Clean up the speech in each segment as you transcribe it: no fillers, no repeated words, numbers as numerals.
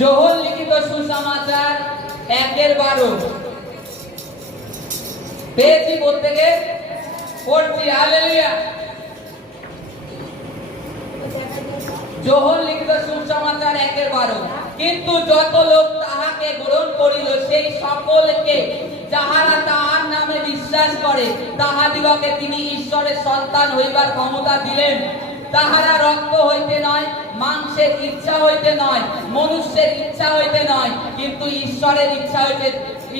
যোহন লিখিত সুসমাচার 1:12 পেয়েছি, প্রত্যেকে পড়ছি। হালেলুয়া। যোহন লিখিত সুসমাচার 1:12 কিন্তু যত লোক তাহাকে গ্রহণ করিল সেই সকলকে যাহারা তাহার নামে বিশ্বাস করে তাহাদিগকে তিনি ঈশ্বরের সন্তান হইবার ক্ষমতা দিলেন। তাহারা রক্ত হইতে নয়, মাংসের ইচ্ছা হইতে নয়, মনুষ্যের ইচ্ছা হইতে নয়, কিন্তু ঈশ্বরের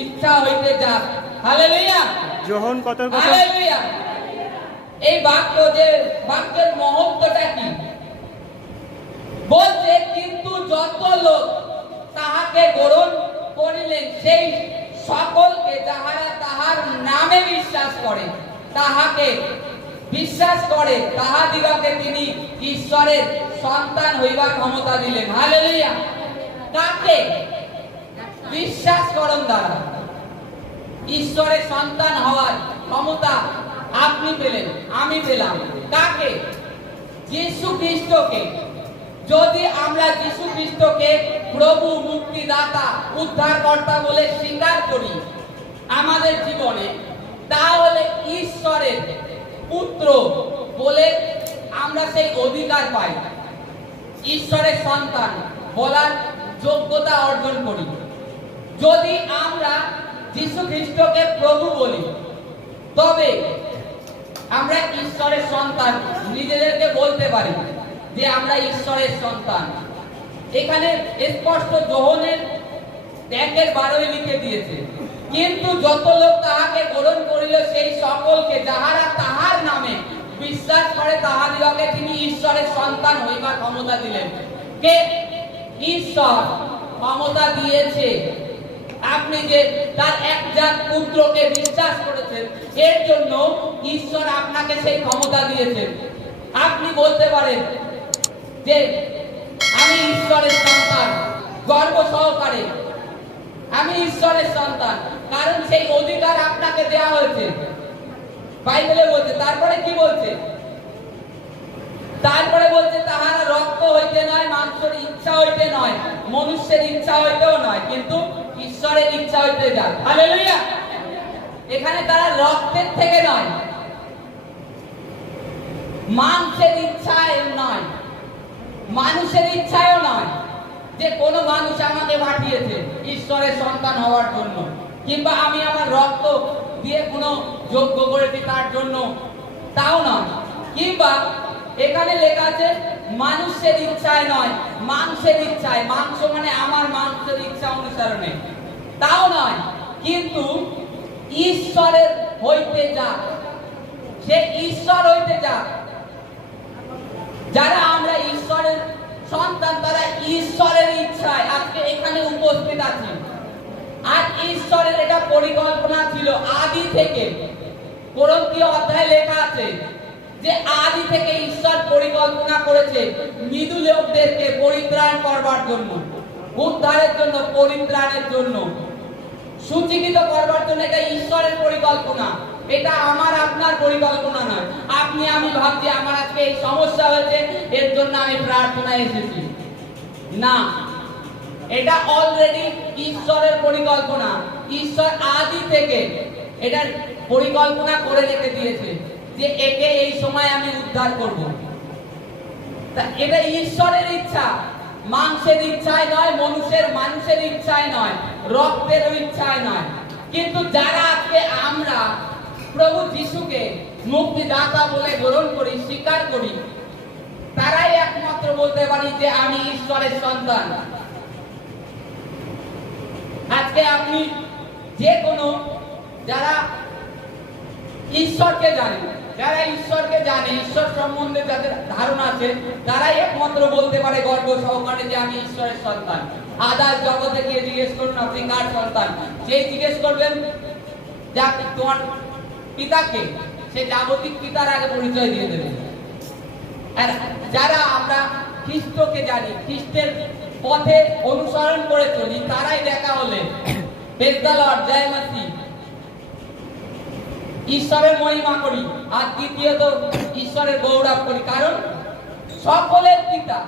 ইচ্ছা হইতে যাক। হালেলুয়া। যোহন কত? হালেলুয়া। এই বাক্যের মহত্বটা কি বলছে? কিন্তু যত লোক তাহাকে গ্রহণ করিলেন সেই সকলকে যাহারা তাহার নামে বিশ্বাস করে তাহাদিগকে তিনি ঈশ্বরের সন্তান হইবার ক্ষমতা দিলেন। হালেলুয়া। কাকে? বিশ্বাস করণ দ্বারা ঈশ্বরের সন্তান হওয়ার ক্ষমতা আপনি পেলেন, আমি পেলাম। কাকে? যীশু খ্রিস্টকে। যদি আমরা যীশু খ্রিস্টকে প্রভু, মুক্তিদাতা, উদ্ধারকর্তা বলে স্বীকার করি আমাদের জীবনে, তাহলে ঈশ্বরের পুত্র বলে আমরা সেই অধিকার পাই, ঈশ্বরের সন্তান বলার যোগ্যতা অর্জন করি। যদি আমরা যীশু খ্রিস্টকে প্রভু বলি তবে আমরা ঈশ্বরের সন্তান নিজেদেরকে বলতে পারি যে আমরা ঈশ্বরের সন্তান। এখানে স্পষ্ট যোহনের 1:12 লিখে দিয়েছে, কিন্তু যত লোক তাহাকে গ্রহণ করিল সেই সকলকে যাহারা তাহার নামে বিশ্বাস করে তাহাদিগকে তিনি ঈশ্বরের সন্তান হইবার ক্ষমতা দিলেন। কে? ঈশ্বর ক্ষমতা দিয়েছে। আপনি যে তার একজাত পুত্রকে বিশ্বাস করেছেন, এর জন্য ঈশ্বর আপনাকে সেই ক্ষমতা দিয়েছেন। আপনি বলতে পারেন যে আমি ঈশ্বরের সন্তান, গর্ব সহকারে আমি ঈশ্বরের সন্তান, কারণ সেই অধিকার আপনাকে দেওয়া হয়েছে। বাইবেলে বলছে, তারপরে কি বলছে? তারপরে বলছে তাহারা রক্ত হইতে নয়, মাংসের ইচ্ছা হইতে নয়, মনুষ্যের ইচ্ছা হইতেও নয়, কিন্তু ঈশ্বরের ইচ্ছা হইতে যাক। হালেলুয়া। এখানে তারা রক্তের থেকে নয়, মাংসের ইচ্ছায় নয়, মানুষের ইচ্ছায়ও নয় যে কোনো মানুষ আমাকে পাঠিয়েছে ঈশ্বরের সন্তান হওয়ার জন্য, কিংবা আমি আমার রক্ত দিয়ে কোনো যোগ্য করেছি তার জন্য, তাও নয়। কিংবা এখানে লেখা আছে মানুষের ইচ্ছায় নয়, মাংসের ইচ্ছায়। মাংস মানে আমার মাংসের ইচ্ছা অনুসারণে, তাও নয়, কিন্তু ঈশ্বরের হইতে যাক। সে ঈশ্বর হইতে যাক। যারা আমরা ঈশ্বরের সন্তান তারা ঈশ্বরের ইচ্ছায় আজকে এখানে উপস্থিত আছি। আর ঈশ্বরের এটা পরিকল্পনা ছিল আদি থেকে। কোরিন্থীয় অধ্যায়ে লেখা আছে যে আদি থেকে ঈশ্বর পরিকল্পনা করেছে মৃদু লোকদেরকে পরিত্রাণ করবার জন্য, উদ্ধারের জন্য, পরিত্রাণের জন্য, সুচিকিত করবার জন্য। এটা ঈশ্বরের পরিকল্পনা, এটা আমার আপনার পরিকল্পনা নয়। আপনি আমি ভাবছি আমার আজকে এই সমস্যা হয়েছে এর জন্য আমি প্রার্থনায় এসেছি, না, এটা অলরেডি ঈশ্বরের পরিকল্পনা। ঈশ্বর আদি থেকে এটা পরিকল্পনা করে রেখে দিয়েছে যে একে এই সময় আমি উদ্ধার করব। তা এটা ঈশ্বরের ইচ্ছা, মাংসের ইচ্ছায় নয়, মানুষের ইচ্ছায় নয়, রক্তের ইচ্ছায় নয়। কিন্তু যারা আজকে আমরা প্রভু যিশুকে মুক্তিদাতা বলে গ্রহণ করি, স্বীকার করি, তারাই একমাত্র বলতে পারি যে আমি ঈশ্বরের সন্তান। আজকে আপনি যে কোনো যারা ঈশ্বরকে জানে, ঈশ্বর সম্বন্ধে যাদের ধারণা আছে, তারাই একমাত্র বলতে পারে গর্ব সহকারে যে আমি ঈশ্বরের সন্তান। আদার জগতে গিয়ে জিজ্ঞেস করুন আপনি কার সন্তান, সেই জিজ্ঞেস করবেন যা তোমার পিতাকে, সে জাগতিক পিতার আগে পরিচয় দিয়ে দেবে। আর যারা আমরা খ্রিস্টকে জানি, খ্রিস্টের পথে অনুসরণ করে চলি, তারাই দেখা হলে প্রেজ দ্য লর্ড, জয় মাসি, ঈশ্বরের মহিমা করি। আর দ্বিতীয়ত ঈশ্বরের গৌরব করি, কারণ সকলের পিতা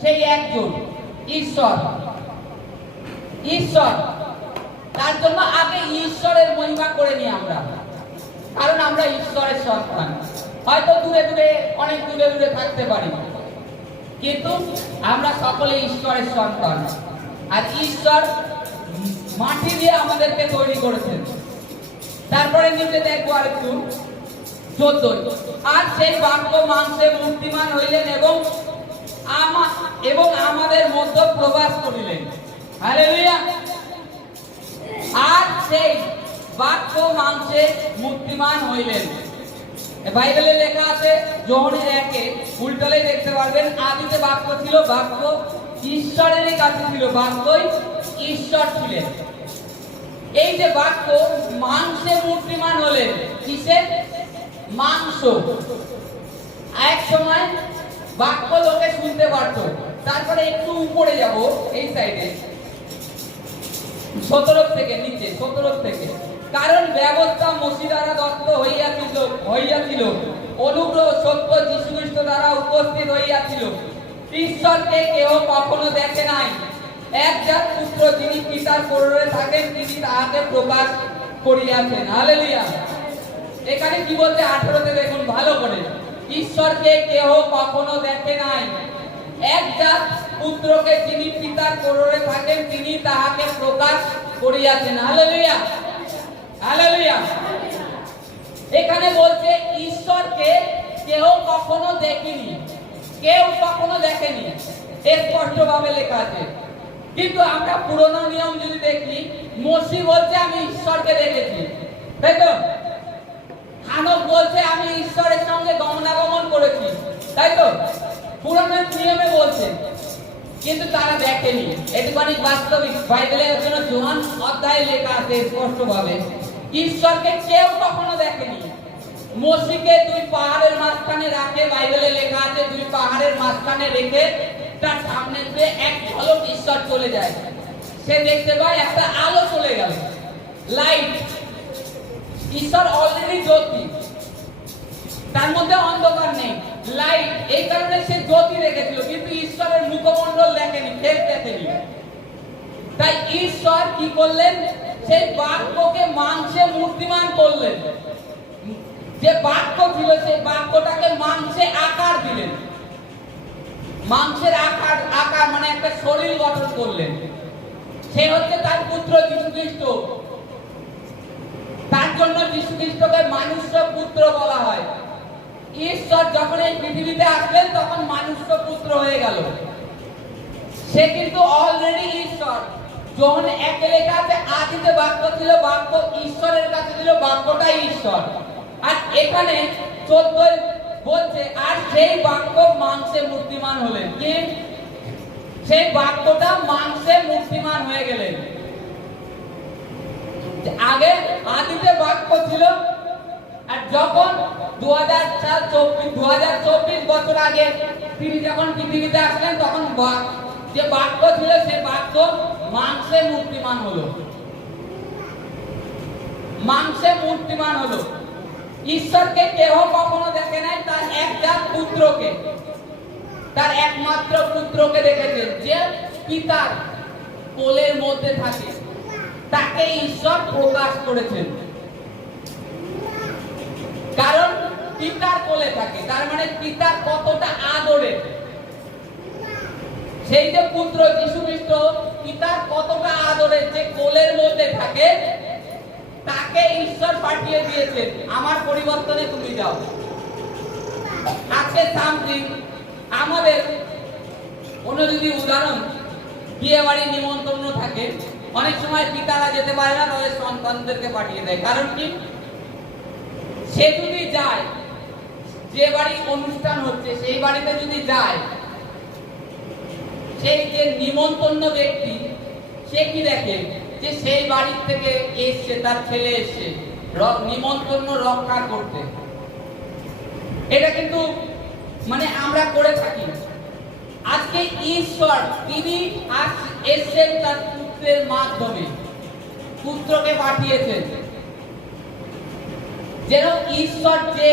সেই একজন ঈশ্বর। ঈশ্বর। তার জন্য আগে ঈশ্বরের মহিমা করে নিই আমরা, কারণ আমরা ঈশ্বরের সন্তান। হয়তো দূরে দূরে, অনেক দূরে দূরে থাকতে পারি, কিন্তু আমরা সকলে ঈশ্বরের সন্তান। আর ঈশ্বর মাটি দিয়ে আমাদেরকে তৈরি করেছেন। তারপরে নিচে দেখবো আর একটু 14, আর সেই বাক্য মাংসে মূর্তিমান হইলেন এবং আমাদের মধ্যে প্রবাস করিলেন। হালেলুয়া। আর সেই বাক্য মাংসে মূর্তিমান হইলেন। বাইবেলে লেখা আছে যোহনের 1-এ, উল্টালে দেখতে পারবেন, আদিতে বাক্য ছিল, বাক্য ঈশ্বরেরই কাছে ছিল, বাক্যই ঈশ্বর ছিলেন। এই যে বাক্য মাংসে মূর্তিমান হলেন, কিসে? মাংস। এক সময় বাক্য লোকে শুনতে পারত। তারপরে একটু উপরে যাব, এই সাইডে 17 থেকে নিচে, 17 থেকে, কারণ ব্যবস্থা মসি দ্বারা দত্ত হইয়াছিল, অনুগ্রহ সত্য যীশু খ্রিস্ট দ্বারা উপস্থিত হইয়াছিল। ঈশ্বরকে কেহ কখনো দেখে নাই। একজাত পুত্র যিনি পিতার কোররে থাকেন, তিনি তাহাকে প্রকাশ করিয়াছেন। হালেলুয়া। এখানে কি বলছে 18-তে দেখুন ভালো করে, ঈশ্বরকে কেহ কখনো দেখে নাই। একজাত পুত্রকে যিনি পিতার কোররে থাকেন, তিনি তাহাকে প্রকাশ করিয়াছেন। Hallelujah, hallelujah. এখানে বলছে ঈশ্বরকে কেউ কখনো দেখেনি, কেউ কখনো দেখেনি, স্পষ্ট ভাবে লেখা আছে। কিন্তু আমরা পুরনো নিয়ম যদি দেখি, মসি বলছে আমি ঈশ্বরকে দেখেছি, তাই তো? হানক বলছে আমি ঈশ্বরের সঙ্গে গমনাগমন করেছি, তাই তো? পুরনো নিয়মে বলছে, কিন্তু তারা দেখেনি। এটুখানি বাস্তবিক। বাইবেলের জন্য যোহান অধ্যায়ে লেখা আছে স্পষ্ট ভাবে, ঈশ্বরকে কেউ কখনো দেখেনি। মসিকে 2 পাহাড়ের মাঝখানে রাখে, বাইবেলে লেখা আছে 2 পাহাড়ের মাঝখানে রেখে তার সামনে দিয়ে এক ঝলক ঈশ্বর চলে যায়। সে দেখতে পায় একটা আলো চলে গেল, লাইট। ঈশ্বর অলরেডি জ্যোতি, তার মধ্যে অন্ধকার নেই, লাইট। এই কারণে সে জ্যোতি রেখেছিল, কিন্তু ঈশ্বরের মুখমণ্ডল দেখেনি, ফেস দেখেনি। তাই ঈশ্বর কি করলেন? সেই বাক্যকে মাংসে মূর্তিমান করলেন। যে বাক্য ছিল, সেই বাক্যটাকে মাংসে আকার দিলেন। মাংসের আকার মানে একটা শরীর গঠন করলেন। সে হচ্ছে তার পুত্র যীশু খ্রিস্ট। তার জন্য যীশু খ্রিস্টকে মানুষ্য পুত্র বলা হয়। ঈশ্বর যখন এই পৃথিবীতে আসলেন, তখন মানুষ্য পুত্র হয়ে গেল। সে কিন্তু অলরেডি ঈশ্বর। যখন 1-এ লেখা আছে আদিতে বাক্য ছিল, বাক্য ঈশ্বরের কাছে ছিল, বাক্যটাই ঈশ্বর। আর এখানে 14 বলছে আর সেই বাক্য মাংসে মূর্তিমান হলেন। কি? সেই বাক্যটা মাংসে মূর্তিমান হয়ে গেলেন। আগে আদিতে বাক্য ছিল, আর যখন 2024 বছর আগে তিনি যখন পৃথিবীতে আসলেন, তখন যে বাক্য ছিল, সে বাক্য মাংসে মূর্তিমান হলো। মাংসে মূর্তিমান হলো। ঈশ্বরকে কেহ কখনো দেখে নাই, তার একজাত পুত্রকে, তার একমাত্র পুত্রকে দেখেছেন, যে পিতার কোলের মধ্যে থাকে, তাকে ঈশ্বর প্রকাশ করেছেন। কারণ পিতার কোলে থাকে, তার মানে পিতার কতটা আদরে। সেই যে পুত্র যীশু খ্রিস্ট পিতার কতটা আদরে, যে কোলের মধ্যে থাকে, তাকে ঈশ্বর পাঠিয়ে দিয়েছেন, আমার পরিবর্তনে তুমি যাও। আজকে সামথিং আমাদের কোন যদি উদাহরণ, বিয়ে বাড়ি নিমন্ত্রণ থাকে, অনেক সময় পিতারা যেতে পারে না, তাদের সন্তানদেরকে পাঠিয়ে দেয়। কারণ কি? সে যদি যায়, যে বাড়ি অনুষ্ঠান হচ্ছে সেই বাড়িতে যদি যায়, সেই যে নিমন্ত্রণ ব্যক্তি, সে কি দেখে? যে সেই বাড়ি থেকে এসছে, তার ছেলে এসছে নিমন্ত্রণ রক্ষা করতে। এটা কিন্তু মানে আমরা করে থাকি। আজকে ঈশ্বর তিনি এসছেন তার পুত্রের মাধ্যমে, পুত্রকে পাঠিয়েছেন, যেন ঈশ্বর যে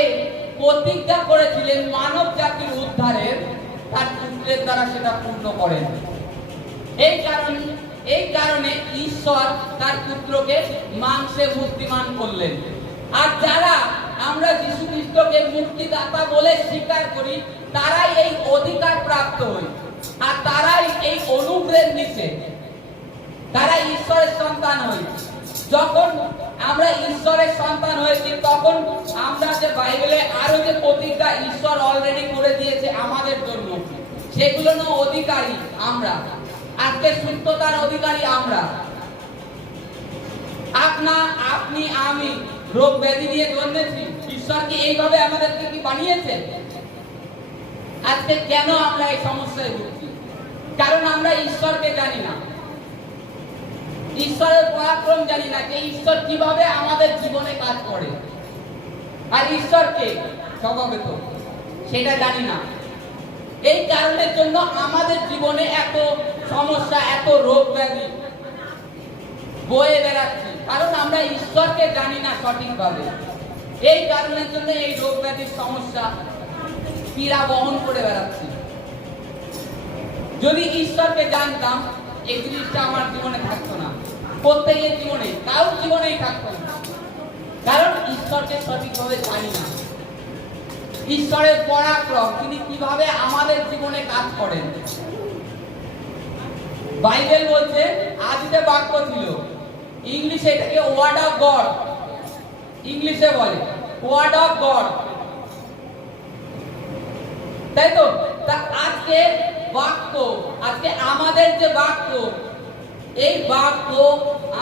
প্রতিজ্ঞা করেছিলেন মানব জাতির উদ্ধারের, তার পুত্রের দ্বারা সেটা পূর্ণ করেন। এই কারণে এই কারণে ঈশ্বর তার পুত্রকে মাংসে মূর্তিমান করলেন। আর যারা আমরা যীশু খ্রিস্টকে মুক্তিদাতা বলে স্বীকার করি, তারাই এই অধিকার প্রাপ্ত হই, আর তারাই এই অনুগ্রহের নিচে, তারা ঈশ্বরের সন্তান হই। যখন আমরা ঈশ্বরের সন্তান হয়েছি, তখন আমরা যে বাইবেলে আরো যে প্রতিজ্ঞা ঈশ্বর অলরেডি করে দিয়েছে আমাদের জন্য, সেগুলো অধিকারী আমরা। আজকে সুস্থতার অধিকারী আমরা। আপনি আমি রোগ ব্যাধি নিয়ে জন্মেছি। ঈশ্বর কি এইভাবে আমাদেরকে কি বানিয়েছে? আজকে কেন আমরা এই সমস্যায় ভুগছি? কারণ আমরা ঈশ্বরকে জানি না, ঈশ্বরের পরাক্রম জানি না, যে ঈশ্বর কিভাবে আমাদের জীবনে কাজ করে, আর ঈশ্বরকে স্বভাবত সেটা জানি না। এই কারণের জন্য আমাদের জীবনে এত সমস্যা, এত রোগ ব্যাধি বয়ে বেড়াচ্ছে, কারণ আমরা ঈশ্বরকে জানি না সঠিকভাবে। এই কারণের জন্য এই রোগ ব্যাধির সমস্যা পীড়া বহন করে বেড়াচ্ছি। যদি ঈশ্বরকে জানতাম, এই জিনিসটা আমার জীবনে থাকতো না, প্রত্যেকের জীবনে, কারোর জীবনেই থাকতো না। কারণ ঈশ্বরকে সঠিকভাবে জানি না। ঈশ্বরের পরাক্রম, তিনি কিভাবে আমাদের জীবনে কাজ করেন। বাইবেল বলছে আদিতে বাক্য ছিল, ইংলিশে এটাকে ওয়ার্ড অফ গড, ইংলিশে বলে ওয়ার্ড অফ গড, তাই তো? তা আজকে বাক্য, আজকে আমাদের যে বাক্য, এই বাক্য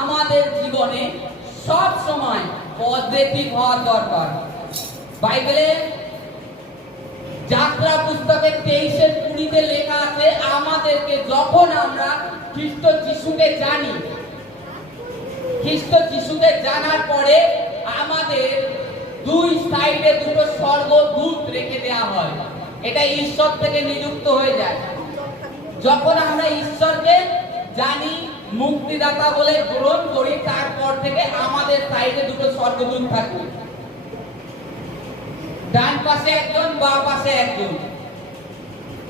আমাদের জীবনে সব সময় পজিটিভ হওয়া দরকার। বাইবেলে যাত্রা পুস্তকে 23:20 লেখা আছে, আমাদেরকে যখন আমরা খ্রিস্ট যিশুকে জানি, খ্রিস্ট যিশুকে জানার পরে আমাদের দুই সাইডে দুটো স্বর্গদূত রেখে দেওয়া হয়। এটা ঈশ্বর থেকে নিযুক্ত হয়ে যায়। যখন আমরা ঈশ্বরকে জানি, মুক্তিদাতা বলে গ্রহণ করি, তারপর থেকে আমাদের সাইডে দুটো স্বর্গদূত থাকে, ডান পাশে একজন, বাম পাশে একজন।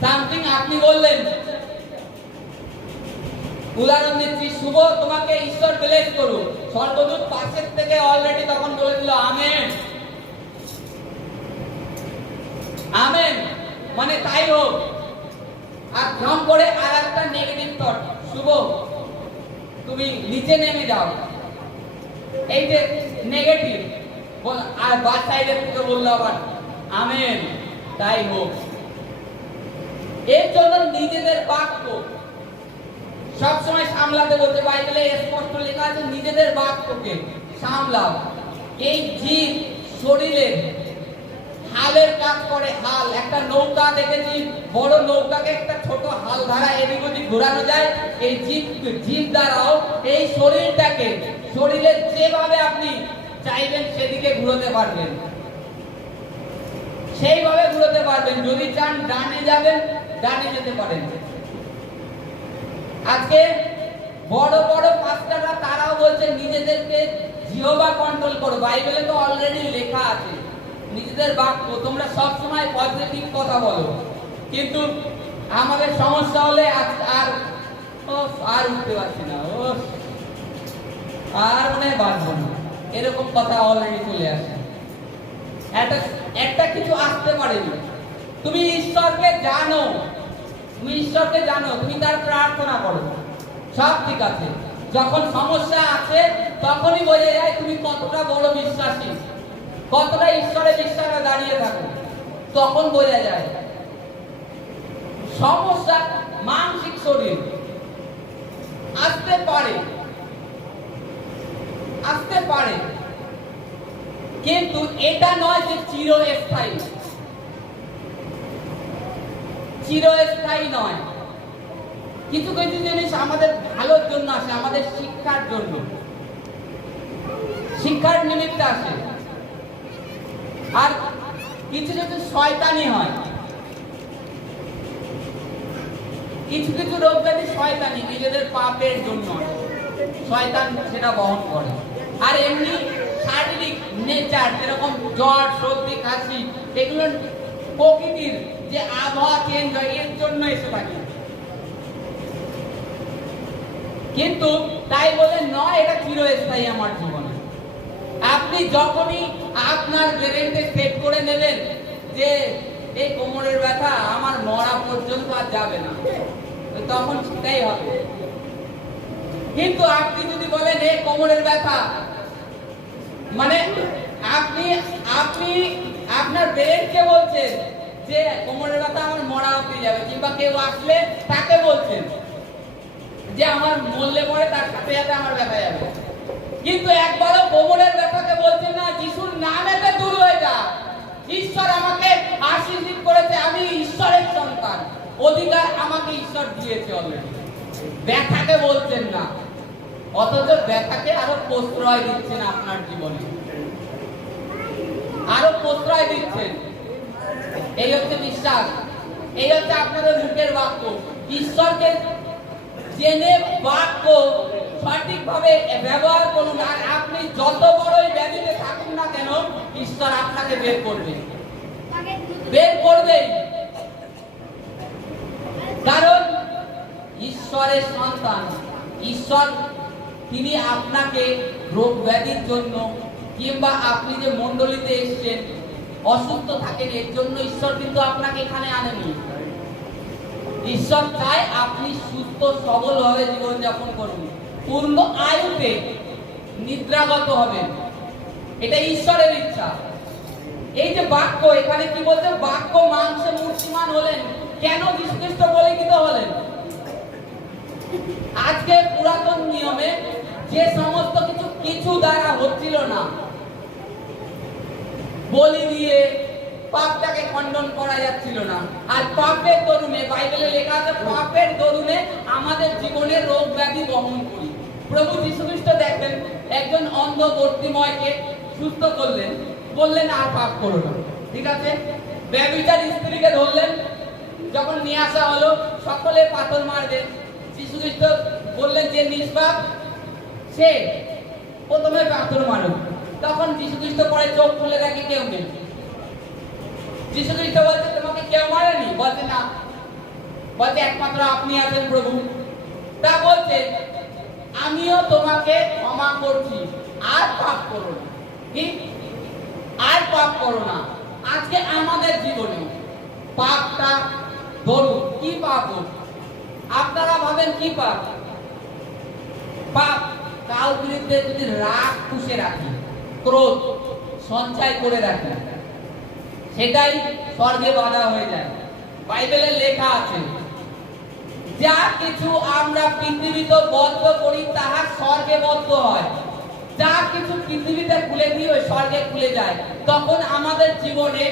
সামথিং আপনি বললেন, উদাহরণ দিচ্ছি, শুভ তোমাকে ঈশ্বর ব্লেস করুক, স্বর্গদূত পাশের থেকে অলরেডি তখন বলে দিল আমেন, আমেন, মানে তাই হোক। আর ভ্রম করে আর একটা নেগেটিভ থট, শুভ তুমি নিচে নেমে যাও, এই যে নেগেটিভ বল, আর বাদ সাইডের থেকে বললো আবার আমেন, তাই হোক। এর জন্য নিজেদের বাক্য সবসময় সামলাতে বলতে, বাইবেলে স্পষ্ট লেখা আছে নিজেদের বাক্যকে সামলাও। এই জীব শরীরের হালের কাজ করে, হাল। একটা নৌকা দেখেছি, বড় নৌকাকে একটা ছোট হাল ধারা এদিক ওদিক ঘোরানো যায়। এই জীব দ্বারাও এই শরীরটাকে, শরীরের যেভাবে আপনি চাইবেন সেদিকে ঘুরোতে পারবেন, সেইভাবে ঘুরোতে পারবেন। যদি চান ডানে যাবেন, ডানে যেতে পারেন। আজকে বড় বড় পাস্টাররা তারাও বলছে নিজেদেরকে জিহবা কন্ট্রোল করো। বাইবেলে তো অলরেডি লেখা আছে নিজেদের বাক্য, তোমরা সব সময় পজিটিভ কথা বলো। কিন্তু আমাদের সমস্যা হলে আর উঠতে পারছি না, আর মনে বাঁচবো না, এরকম কথা অলরেডি চলে আসে। একটা কিছু আসতে পারেনি। তুমি ঈশ্বরকে জানো, তুমি ঈশ্বরকে জানো, তুমি তার প্রার্থনা করো, সব ঠিক আছে। যখন সমস্যা আছে তখনই বোঝা যায় তুমি কতটা বড় বিশ্বাসী, কতটা ঈশ্বরের বিশ্বাসে দাঁড়িয়ে থাকো, তখন বোঝা যায়। সমস্যা মানসিক শরীর আসতে পারে, আসতে পারে, কিন্তু এটা নয় যে চিরস্থায়ী, চিরস্থায়ী নয়। কিছু কিছু জিনিস আমাদের ভালোর জন্য আসে, আমাদের শিক্ষার জন্য, শিক্ষার নিমিত্তে আসে। আর কিছু কিছু শয়তানি হয়, কিছু কিছু রোগ ব্যাধি শয়তানি, নিজেদের পাপের জন্য শয়তান সেটা বহন করে। আর এমনি শারীরিক নেচার, যেরকম জ্বর, সর্দি, কাশি, এগুলো প্রকৃতির যে আবহাওয়া চেঞ্জ হয় এর জন্য এসে থাকে। কিন্তু তাই বলে নয় এটা চিরস্থায়ী আমার জীবনে। আপনি যখনই আপনার ব্রেনকে সেট করে নেবেন যে এই কোমরের ব্যথা আমার মরা পর্যন্ত আর যাবে না, তখন সেটাই হবে। কিন্তু আপনি যদি বলেন এই কোমরের ব্যথা, মানে আপনি আপনি আপনার ব্রেনকে বলছেন যে কোমরের ব্যথা আমার মরা অবধি যাবে, কিংবা কেউ আসলে তাকে বলছেন যে আমার মরলে পরে তার সাথে সাথে আমার ব্যথা যাবে। কিন্তু একবারও কোমরের ব্যথাকে বলছেন না যিশুর নামেতে দূর হয়ে যা, ঈশ্বর আমাকে আশীর্বাদ করেছে, আমি ঈশ্বরের সন্তান, অধিকার আমাকে ঈশ্বর দিয়েছে অলরেডি। ব্যথাকে বলছেন না, অথচ ব্যথাকে আরো প্রশ্রয় দিচ্ছেন আপনার জীবনে, আরো প্রশ্রয় দিচ্ছেন। এই হচ্ছে বিশ্বাস, এই হচ্ছে আপনাদের মুখের বাক্য। ঈশ্বরকে জেনে বাক্য সঠিকভাবে ব্যবহার করুন, আর আপনি যত বড়ই ব্যাধিতে থাকুন না কেন, ঈশ্বর আপনাকে বের করবে, বের করবে। কারণ ঈশ্বরের সন্তান, ঈশ্বর তিনি আপনাকে রোগ ব্যাধির জন্য, কিংবা আপনি যে মণ্ডলীতে এসেছেন অসুস্থ থাকেন এর জন্য ঈশ্বর কিন্তু আপনাকে এখানে আনেনি। ঈশ্বর চায় আপনি সুস্থ সবলভাবে জীবনযাপন করুন, পূর্ণ আয়ুতে নিদ্রাগত হবেন, এটা ঈশ্বরের ইচ্ছা। এই যে বাক্য এখানে কি বলছে, বাক্য মাংসে মূর্তিমান হলেন। কেন যীশু খ্রিস্ট বলিখিত হলেন? আজকে পুরাতন নিয়মে যে সমস্ত কিছু দ্বারা হচ্ছিল না, বলি দিয়ে পাপটাকে খণ্ডন করা যাচ্ছিল না, আর পাপের দরুনে, বাইবেলে লেখা আছে পাপের দরুনে আমাদের জীবনে রোগ ব্যাধি বহন করি। প্রভু যীশু খ্রিস্ট দেখবেন একজন অন্ধ বর্তিময়কে সুস্থ করলেন, বললেন আর পাপ করো না, ঠিক আছে। ব্যভিচার স্ত্রীকে ধরলেন, যখন নিয়ে আসা হলো সকলে পাথর মারবে, যীশু খ্রিস্ট বললেন যে নিষ্পাপ সে প্রথমে পাথর মারো। তখন যীশু খ্রিস্ট পরে চোখ খুলে দেখে কেউ নেই। যীশু খ্রিস্ট বলছে তোমাকে কেউ মারেনি? বলছে না, বলছে একমাত্র আপনি আছেন প্রভু। তা বলছে আমিও তোমাকে ক্ষমা করছি, আর পাপ করো না। কি? আর পাপ করো না। আজকে আমাদের জীবনে পাপটা ধরুন, কি পাপ? আপনারা ভাবেন কি পাপ? পাপ কার বিরুদ্ধে যদি রাগ পুষে রাখি, ক্রোধ সঞ্চয় করে রাখি, সেটাই স্বর্গে বাধা হয়ে যায়। বাইবেলে লেখা আছে যা কিছু আমরা পৃথিবীতে বদ্ধ করি তাহা স্বর্গে বদ্ধ হয়। যা কিছু পৃথিবীতে খুলে দিই ওই স্বর্গে খুলে যায়। তখন আমাদের জীবনে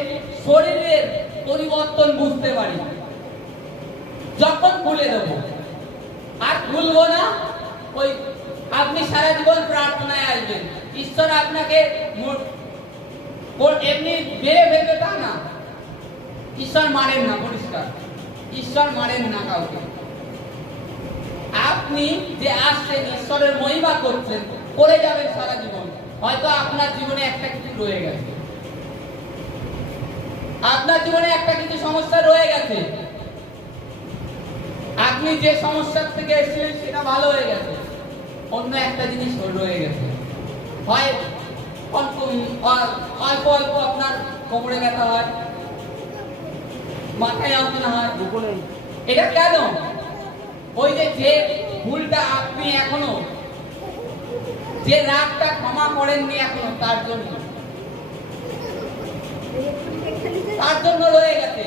শরীরের পরিবর্তন বুঝতে পারি। যখন খুলে দেব, আর খুলবো না, ওই আপনি সারা জীবন প্রার্থনায় আসবেন, ঈশ্বর আপনাকে এমনি বেড়ে ফেলবে তা না। ঈশ্বর মারেন না, পরিষ্কার ঈশ্বর মারেন না কাউকে। আপনি যে আসছেন ঈশ্বরের মহিমা করছেন, করে যাবেন সারা জীবন। হয়তো আপনার জীবনে একটা কিছু রয়ে গেছে, আপনার জীবনে একটা কিছু সমস্যা রয়ে গেছে, আপনি যে সমস্যার থেকে এসেছিলেন সেটা ভালো হয়ে গেছে, অন্য একটা জিনিস রয়ে গেছে। হয় অল্প অল্প আপনার কোমরে ব্যথা হয়, মাথায় যন্ত্রণা হয়। এটা কেন? ওই যে ভুলটা আপনি এখনো, যে রাগটা ক্ষমা করেননি এখনো, তার জন্য রয়ে গেছে।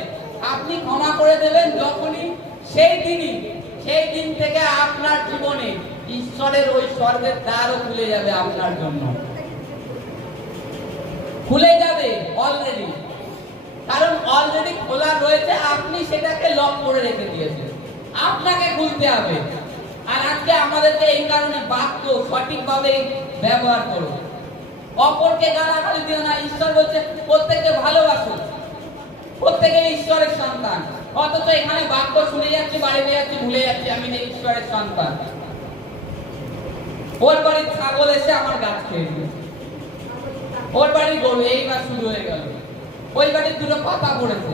আপনি ক্ষমা করে দেবেন যখনই, সেই দিন থেকে আপনার জীবনে ঈশ্বরের ওই স্বর্গের দ্বারও খুলে যাবে আপনার জন্য, খুলে যাবে অলরেডি। কারণ অলরেডি খোলা রয়েছে, আপনি সেটাকে লক করে রেখে দিয়েছেন, আপনাকে খুলতে হবে। আর আজকে আমাদেরকে এই কারণে বাক্য সঠিকভাবে ব্যবহার করো, অপরকে গালাগালি দিও না। ঈশ্বর বলছে প্রত্যেককে ভালোবাসো, প্রত্যেকে ঈশ্বরের সন্তান। অথচ এখানে বাক্য শুনে যাচ্ছি, বাড়ি যাচ্ছি, ভুলে যাচ্ছি আমি যে ঈশ্বরের সন্তান। ওর বাড়ির ছাগল এসে আমার গাছ খেয়ে দিল, ওর বাড়ির গরু, এইবার শুরু হয়ে গেল। ওই বাড়ির দুটো পাতা পড়েছে,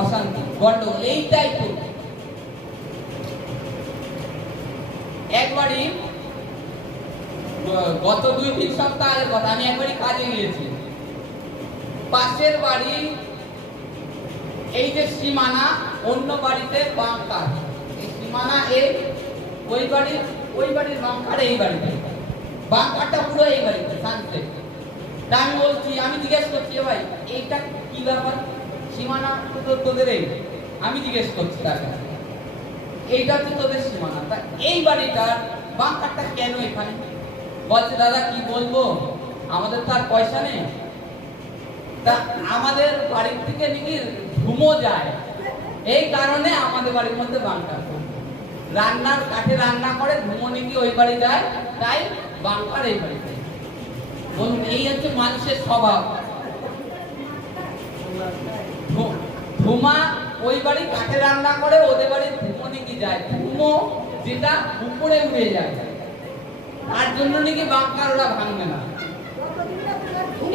অশান্তি, গন্ডগোল, এইটাই তো। একবারই গত 2-3 সপ্তাহ আগের কথা, আমি একবারই কাজে গিয়েছি। পাশের বাড়ি এই যে সীমানা, অন্য বাড়িতে বাংকার, এই সীমানা এই ওই বাড়ির বাংকার, এই বাড়িতে বাংকারটা পুরো এই বাড়িতে সানসেট। তা আমি বলছি, আমি জিজ্ঞেস করছি, ভাই এইটা কি ব্যাপার, সীমানা তো তোদের এই, আমি জিজ্ঞেস করছি তার কাছে, এইটা হচ্ছে তোদের সীমানা, তা এই বাড়িটার বাংকারটা কেন এখানে? বলছে দাদা কি বলবো, আমাদের তো আর পয়সা নেই, তা আমাদের বাড়ির থেকে নাকি ধুমো যায়, এই কারণে আমাদের বাড়ির মধ্যে বাংকার। রান্নার কাঠে রান্না করে ধুমো নাকি ওই বাড়ি যায়, তাই বাংকার এই বাড়িতে। বলুন, এই হচ্ছে মানুষের স্বভাব। ধুমা ওই বাড়ি কাঠে রান্না করে, ওদের বাড়ি ধুমো নাকি যায়, ধুমো যেটা উপরে উড়ে যায়, তার জন্য নাকি বাংকার ওরা ভাঙবে না।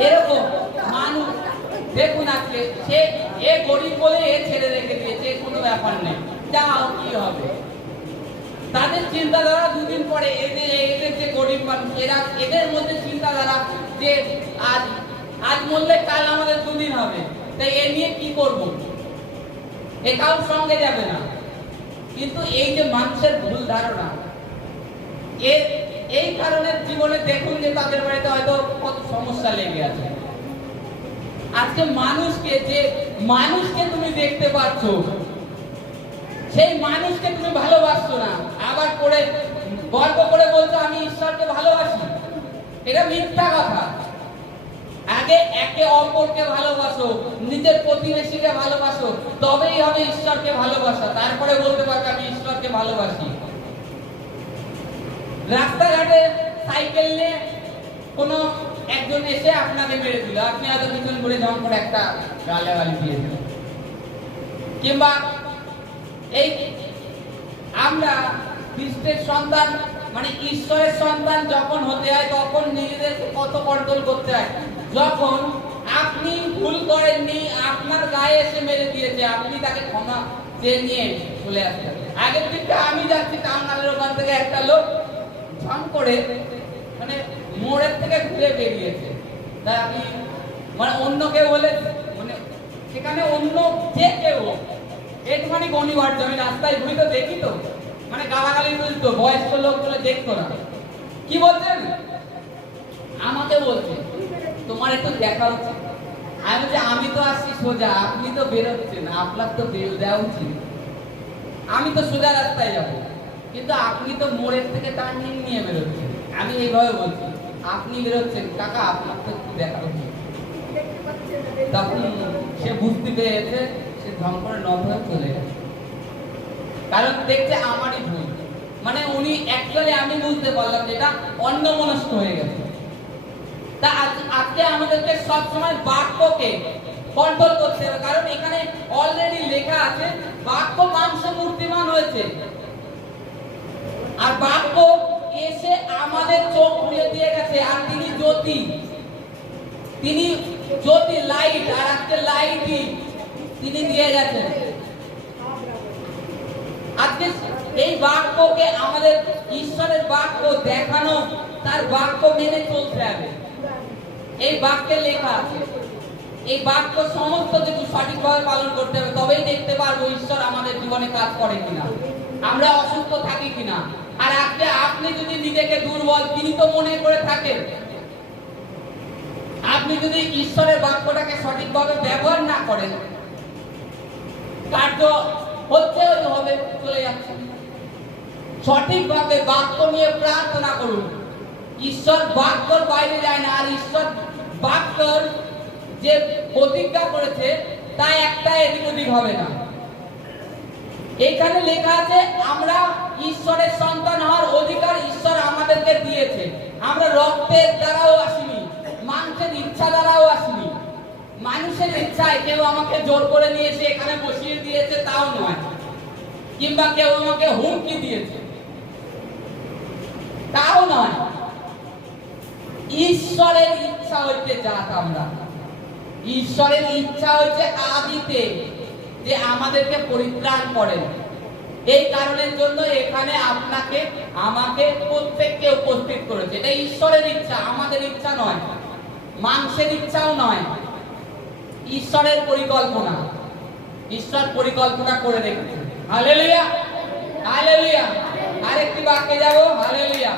এরকম মানুষ দেখুন, আজকে সে এ গরিব বলে এ ছেড়ে রেখে দিয়েছে, কোনো ব্যাপার নেই, যাও কি হবে। তাদের চিন্তাধারা দুদিন পরে এদের যে গরিব মানুষ, এদের মধ্যে চিন্তাধারা যে আজ মরলে কাল আমাদের দুদিন হবে, তাই এ নিয়ে কি করব, এ কারোর সঙ্গে যাবে না। কিন্তু এই যে মানুষের ভুল ধারণা, এই কারণে জীবনে দেখুন যে তাদের বাড়িতে হয়তো কত সমস্যা লেগে আছে। আজকে মানুষকে তুমি দেখতে পাচ্ছ, সেই মানুষকে তুমি ভালোবাসছো না, আবার করে গর্ব করে বলছো আমি ঈশ্বরকে ভালোবাসি, এটা মিথ্যা কথা। আগে একে অপরকে ভালোবাসো, নিজের প্রতিবেশীকে ভালোবাসো, তবেই হবে ঈশ্বরকে ভালোবাসা। তারপরে বলতে পারবে আমি ঈশ্বরকে ভালোবাসি। রাস্তাঘাটে সাইকেল নিয়ে কোনো একজন এসে আপনাকে মেরে দিল, আপনি হয়তো পিছন করে জম করে একটা গালাগালি দিয়ে দিলেন। কিংবা এই আমরা খ্রিস্টের সন্তান, মানে ঈশ্বরের সন্তান যখন হতে হয়, তখন নিজেদেরকে কত কন্ট্রোল করতে হয়। যখন আপনি ভুল করেননি, আপনার গায়ে এসে মেরে দিয়েছে, আপনি তাকে ক্ষমা চেয়ে নিয়ে চলে আসতে। আগের দিনটা আমি যাচ্ছি টাঙ্গালের ওখান থেকে, একটা লোক ঝম করে মানে মোড়ের থেকে ঘুরে বেরিয়েছে, তাই আমি মানে অন্য কেউ হলে, মানে সেখানে অন্য যে কেউ একটুখানি অনিবার্য, আমি রাস্তায় ঘুরি তো দেখি, তো মানে গালাগালি তুলতো, বয়স্ক লোকগুলো দেখতো না। কি বলছেন, আমাকে বলছে তোমার একটু দেখা হচ্ছে। আমি বলছি আমি তো আসছি সোজা, আপনি তো বেরোচ্ছেন, আপনার তো বেল দেওয়া উচিত, আমি তো সোজা রাস্তায় যাব, কিন্তু আপনি তো মোড়ের থেকে টার্নিং নিয়ে বেরোচ্ছেন। আমি এইভাবে বলছি, আপনি বেরোচ্ছেন কাকা, আপনার তো একটু দেখা উচিত। তখন সে বুঝতে পেরেছে, সে ধম করে নভে চলে গেছে, কারণ দেখছে আমারই ভুল। মানে উনি অ্যাকচুয়ালি, আমি বুঝতে পারলাম যেটা অন্যমনস্ক হয়ে গেছে। তা আজকে আমাদেরকে সবসময় বাক্যকে কন্ট্রোল করতে হবে, কারণ এখানে অলরেডি লেখা আছে বাক্য মাংস মূর্তিমান হয়েছে, আর বাক্য এসে আমাদের চোখ খুলে দিয়ে গেছে। আর তিনি জ্যোতি লাইট, আর আজকে লাইটই তিনি দিয়ে গেছেন। আজকে এই বাক্যকে আমাদের ঈশ্বরের বাক্য দেখানো, তার বাক্য মেনে চলতে হবে। এই বাক্যে লেখা আছে, এই বাক্য সমস্ত কিছু সঠিকভাবে পালন করতে হবে, তবেই দেখতে পারবো ঈশ্বর আমাদের জীবনে কাজ করে কিনা, আমরা অসুস্থ থাকি কিনা। আর আজকে আপনি যদি নিজেকে দুর্বল পীড়িত মনে করে থাকেন, আপনি যদি ঈশ্বরের বাক্যটাকে সঠিকভাবে ব্যবহার না করেন, কার্য হচ্ছে হবে, চলে যাচ্ছে। সঠিকভাবে বাক্য নিয়ে প্রার্থনা করুন। ঈশ্বর বাক্যর বাইরে যায় না, আর ঈশ্বর বাক্যর যে প্রতিজ্ঞা করেছে তা একটা এদিক ওদিক হবে না। এখানে লেখা আছে আমরা ঈশ্বরের সন্তান হওয়ার অধিকার ঈশ্বর আমাদেরকে দিয়েছে। আমরা রক্তের দ্বারাও আসিনি, মানুষের ইচ্ছা দ্বারাও আসিনি। মানুষের ইচ্ছায় কেউ আমাকে জোর করে নিয়ে এসে এখানে বসিয়ে দিয়েছে তাও নয়, কিংবা কেউ আমাকে হুমকি দিয়েছে তাও নয়। ঈশ্বরের ইচ্ছা হইতে জাত আমরা, ঈশ্বরের ইচ্ছা হচ্ছে আদিতে যে আমাদেরকে পরিত্রাণ করেন, এই কারণের জন্য এখানে আপনাকে আমাকে প্রত্যেককে উপস্থিত করেছে। এটা ঈশ্বরের ইচ্ছা, আমাদের ইচ্ছা নয়, মানুষের ইচ্ছাও নয়, ঈশ্বরের পরিকল্পনা। ঈশ্বর পরিকল্পনা করে রেখেছে। Hallelujah, hallelujah. আরেকটি বাক্যে যাব, হালেলুয়া।